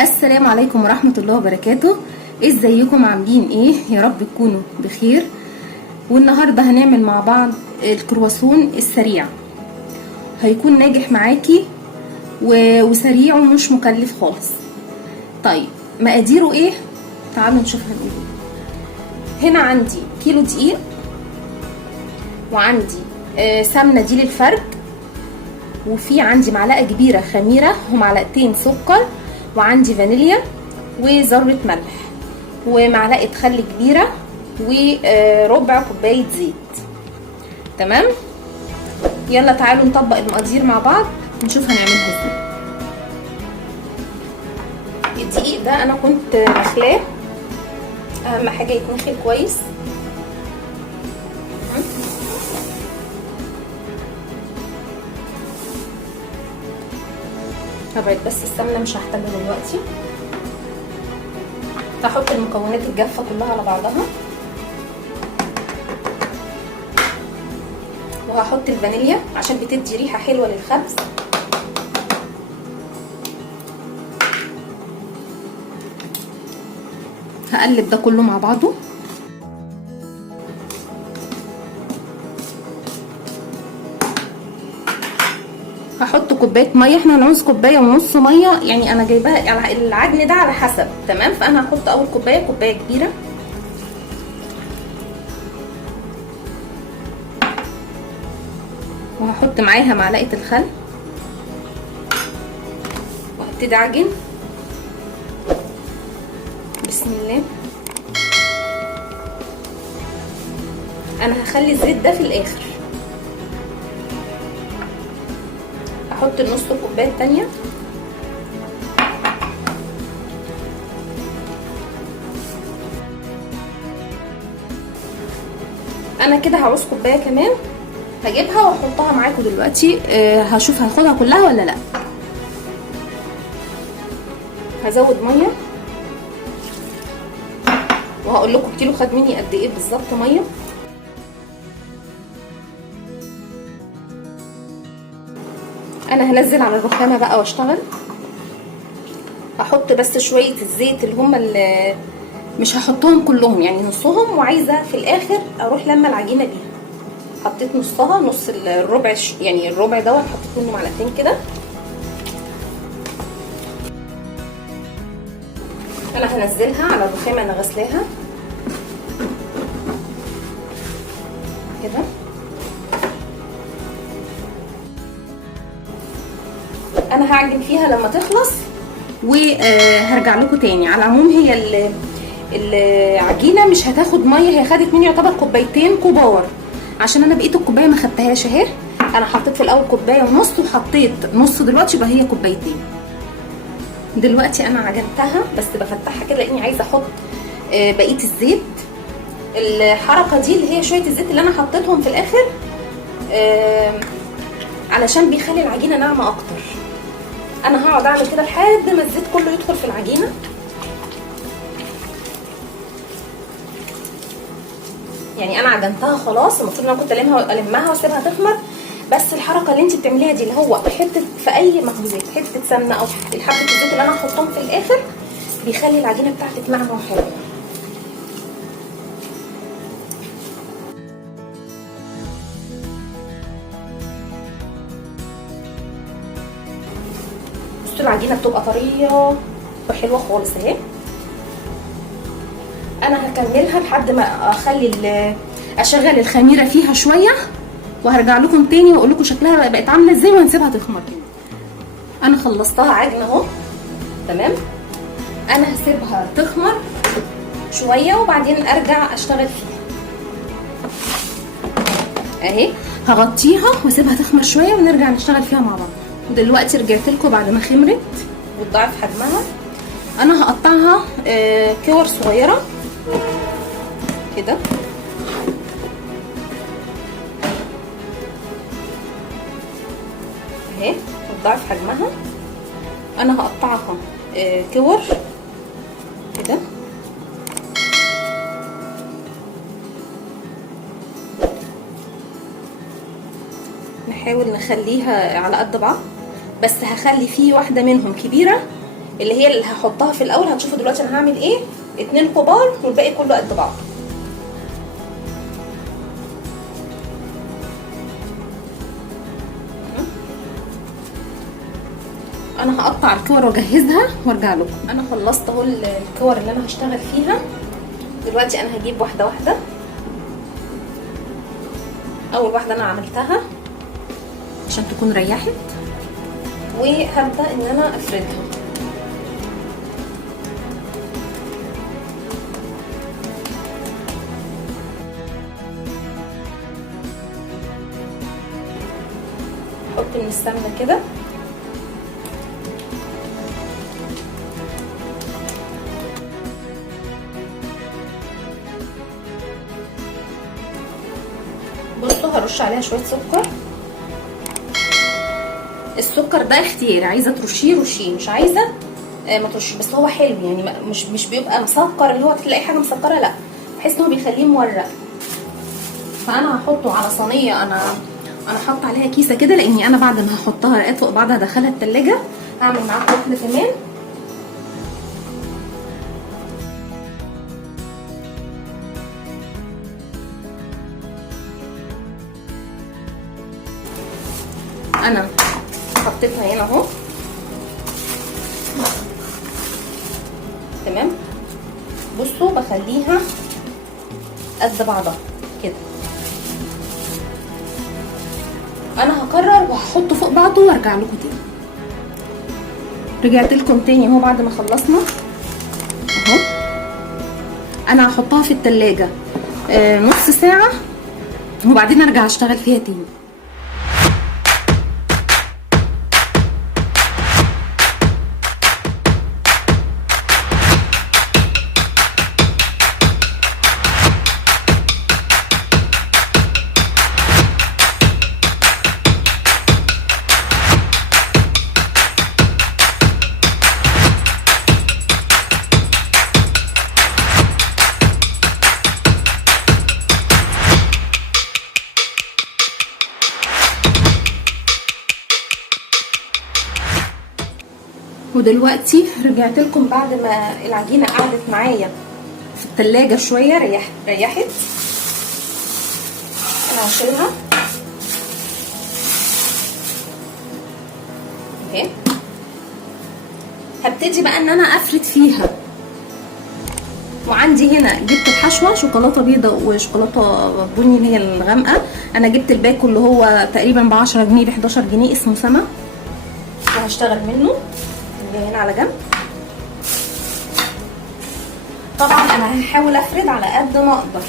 السلام عليكم ورحمة الله وبركاته. ازيكم عاملين ايه؟ يا رب تكونوا بخير. والنهاردة هنعمل مع بعض الكرواسون السريع، هيكون ناجح معاكي وسريع ومش مكلف خالص. طيب مقاديره ايه؟ تعالوا نشوف هنقول ايه. هنا عندي كيلو دقيق، وعندي سمنة دي للفرد، وفي عندي معلقة كبيرة خميرة ومعلقتين سكر، وعندي فانيليا وذرة ملح ومعلقة خل كبيرة وربع كوباية زيت. تمام، يلا تعالوا نطبق المقادير مع بعض نشوف هنعملها ازاي. الدقيق ده انا كنت نخلاه، اهم حاجة يتنخل كويس. هبعد بس السمنة، مش هحتاجها دلوقتي. هحط المكونات الجافة كلها على بعضها، وهحط الفانيليا عشان بتدي ريحة حلوة للخبز. هقلب ده كله مع بعضه. هحط كوبايه ميه، احنا هنعوز كوبايه ونص ميه، يعني انا جايباها على العجن ده على حسب. تمام، فانا هحط اول كوبايه كبيره، وهحط معاها معلقه الخل، وهبتدي اعجن. بسم الله. انا هخلي الزيت ده في الاخر. احط النص كوبايه التانية، انا كده هعوز كوبايه كمان، هجيبها واحطها معاكم دلوقتي. هشوف هاخدها كلها ولا لا. هزود ميه، وهقول لكم الكيلو خد مني قد ايه بالظبط ميه. انا هنزل على الرخامه بقى واشتغل. هحط بس شويه الزيت اللي مش هحطهم كلهم، يعني نصهم، وعايزه في الاخر اروح لما العجينه بيها. حطيت نصها، نص الربع، يعني الربع دوت حطيت منه معلقتين كده. انا هنزلها على الرخامه، انا غسلاها كده. انا هعجن فيها لما تخلص وهرجع لكم تاني. على العموم هي العجينه مش هتاخد ميه، هي خدت مني يعتبر كوبايتين كبار، عشان انا بقيت الكوبايه ما خدتهاش اهي. انا حطيت في الاول كوبايه ونص، وحطيت نص دلوقتي، يبقى هي كوبايتين. دلوقتي انا عجنتها، بس بفتحها كده لاني عايزه احط بقيه الزيت. الحركه دي اللي هي شويه الزيت اللي انا حطيتهم في الاخر، علشان بيخلي العجينه ناعمه اكتر. انا هقعد اعمل كده لحد ما الزيت كله يدخل في العجينه. يعني انا عجنتها خلاص، المفروض ان انا كنت المها واسيبها تخمر، بس الحركه اللي انت بتعمليها دي، اللي هو حته في اي مخبوزات حته سمنه او حبه الزيت اللي انا هحطهم في الاخر، بيخلي العجينه بتاعتك ناعمه وحلوه. بصوا العجينه بتبقى طريه وحلوه خالص اهي. انا هكملها لحد ما اشغل الخميره فيها شويه، وهرجع لكم تاني واقول لكم شكلها بقت عامله ازاي، وهنسيبها تخمر كده. انا خلصتها عجن اهو. تمام، انا هسيبها تخمر شويه وبعدين ارجع اشتغل فيها اهي. هغطيها واسيبها تخمر شويه ونرجع نشتغل فيها مع بعض. ودلوقتي رجعت لكم بعد ما خمرت واتضاعف حجمها. انا هقطعها كور صغيره كده اهي، اتضاعف حجمها. انا هقطعها كور كده. نحاول نخليها على قد بعض، بس هخلي فيه واحده منهم كبيره اللي هي اللي هحطها في الاول. هتشوفوا دلوقتي انا هعمل ايه. 2 كبار والباقي كله قد بعض. انا هقطع الكور واجهزها وارجع لكم. انا خلصت اهو الكور اللي انا هشتغل فيها. دلوقتي انا هجيب واحده واحده. اول واحده انا عملتها عشان تكون ريحت، وهبدا ان انا افردها. احط من السمنه كده. بصوا هرش عليها شويه سكر. السكر ده اختياري، عايزه ترشيه رشيه، مش عايزه ما ترشيه. بس هو حلو يعني، مش بيبقى مسكر اللي هو تلاقي حاجه مسكره، لا، بحس ان هو بيخليه مورق. فانا هحطه على صينيه. انا حاطه عليها كيسه كده، لاني انا بعد ما هحطها رقات فوق بعض هدخلها التلاجة. هعمل معاكم واحده كمان. انا حطيتها هنا اهو. تمام. بصوا بخليها قد بعضها كده. انا هكرر وهحطه فوق بعضه وارجع لكم تاني. رجعت لكم تاني اهو بعد ما خلصنا اهو. انا هحطها في التلاجة نص ساعة وبعدين ارجع اشتغل فيها تاني. ودلوقتي رجعت لكم بعد ما العجينه قعدت معايا في التلاجة شويه. ريحت. انا هشيلها اهي. هبتدي بقى ان انا افرد فيها. وعندي هنا جبت الحشوه شوكولاته بيضاء وشوكولاته بني اللي هي الغامقه. انا جبت الباكو اللي هو تقريبا ب 10 جنيه ب 11 جنيه، اسمه سما، وهشتغل منه. هنا على جنب. طبعا انا هحاول افرد على قد ما اقدر.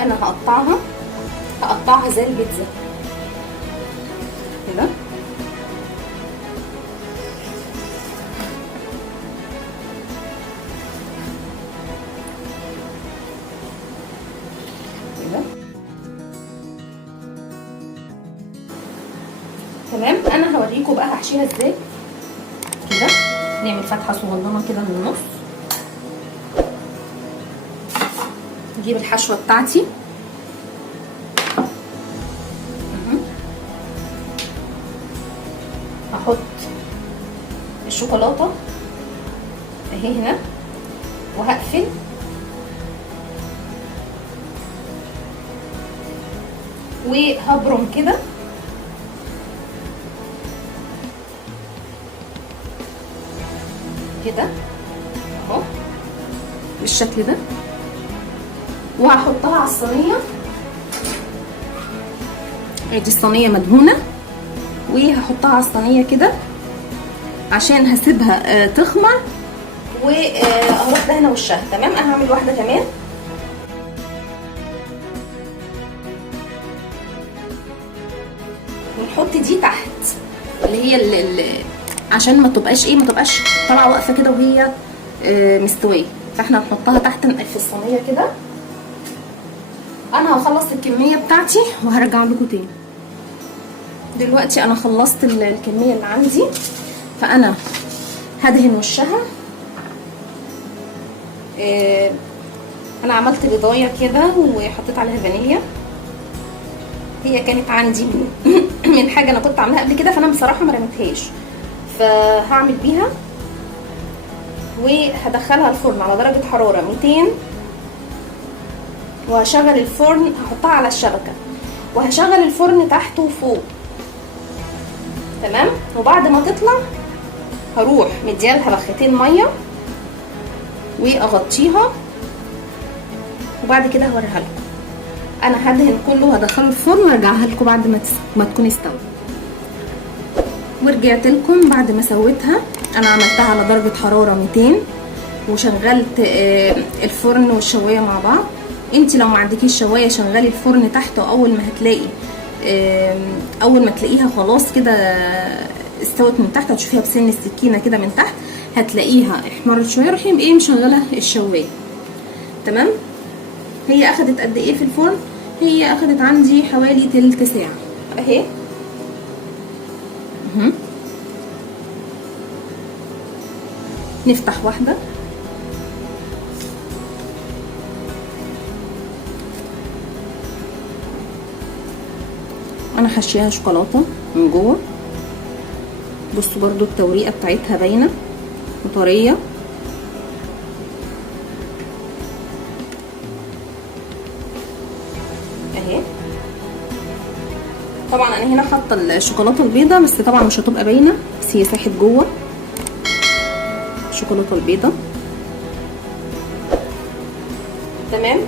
انا هقطعها زي البيتزا كده. تمام. انا هوريكم بقى هحشيها ازاي كده. نعمل فتحه صغننه كده من النص. نجيب الحشوه بتاعتي. هحط الشوكولاته اهي هنا وهقفل. وهبرم كده كده اهو بالشكل ده. وهحطها على الصينيه. ادي الصينيه مدهونه، وهحطها على الصينيه كده عشان هسيبها تخمر وهروح دهنه وشها. تمام. انا هعمل واحده كمان. ونحط دي تحت اللي هي عشان ما تبقاش طالعه واقفه كده وهي مستويه. فاحنا هنحطها تحت في الصينيه كده. انا هخلص الكميه بتاعتي وهرجع لكم تاني. دلوقتي انا خلصت الكميه اللي عندي، فانا هدهن وشها. انا عملت بيضايه كده وحطيت عليها فانيليا، هي كانت عندي من حاجه انا كنت عاملاها قبل كده، فانا بصراحه ما رميتهاش، فهعمل بيها وهدخلها الفرن على درجه حراره 200، وهشغل الفرن، هحطها على الشبكه وهشغل الفرن تحت وفوق، تمام. وبعد ما تطلع هروح مديالها بختين ميه واغطيها، وبعد كده هوريها لكم. انا هدهن كله وهدخله الفرن وارجعها لكم بعد ما تكون استوت. ورجعت لكم بعد ما سويتها. انا عملتها على درجه حراره 200 وشغلت الفرن والشوايه مع بعض. انت لو ما عندكيش شوايه شغلي الفرن تحت، واول ما هتلاقي اول ما تلاقيها خلاص كده استوت من تحت، هتشوفيها بسن السكينه كده من تحت، هتلاقيها احمرت شويه، روحي ايه مشغله الشوايه، تمام. هي اخدت قد ايه في الفرن؟ هي اخدت عندي حوالي تلت ساعه اهي. نفتح واحده، انا حشيها شوكولاته من جوه. بصوا برضو التوريقه بتاعتها باينه وطريه اهي. طبعا انا هنا حاطه الشوكولاته البيضه، بس طبعا مش هتبقى باينه، بس هي ساحت جوه الشوكولاته البيضه، تمام.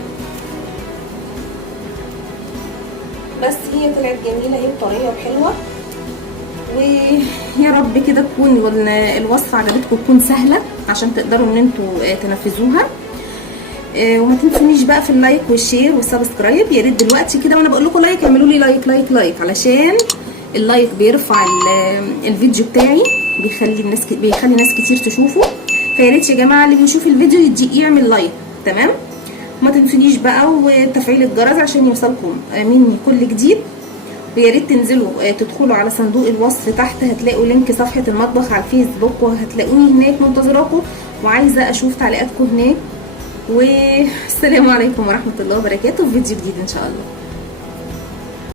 بس هي طلعت جميله اهي وطريه وحلوه، ويا رب كده تكون الوصفه عجبتكم، تكون سهله عشان تقدروا ان انتوا تنفذوها. وما تنسونيش بقى في اللايك والشير والسبسكرايب. يا ريت دلوقتي كده وانا بقول لكم لايك اعملوا لي لايك لايك لايك، علشان اللايك بيرفع الفيديو بتاعي، بيخلي ناس كتير تشوفه. فيا ريت يا جماعه اللي بيشوف الفيديو يعمل لايك، تمام. ما تنسونيش بقى وتفعيل الجرس عشان يوصلكم مني كل جديد. ويا ريت تنزلوا تدخلوا على صندوق الوصف تحت، هتلاقوا لينك صفحه المطبخ على الفيسبوك، وهتلاقوني هناك منتظراكم وعايزه اشوف تعليقاتكم هناك. والسلام عليكم ورحمه الله وبركاته، في فيديو جديد ان شاء الله.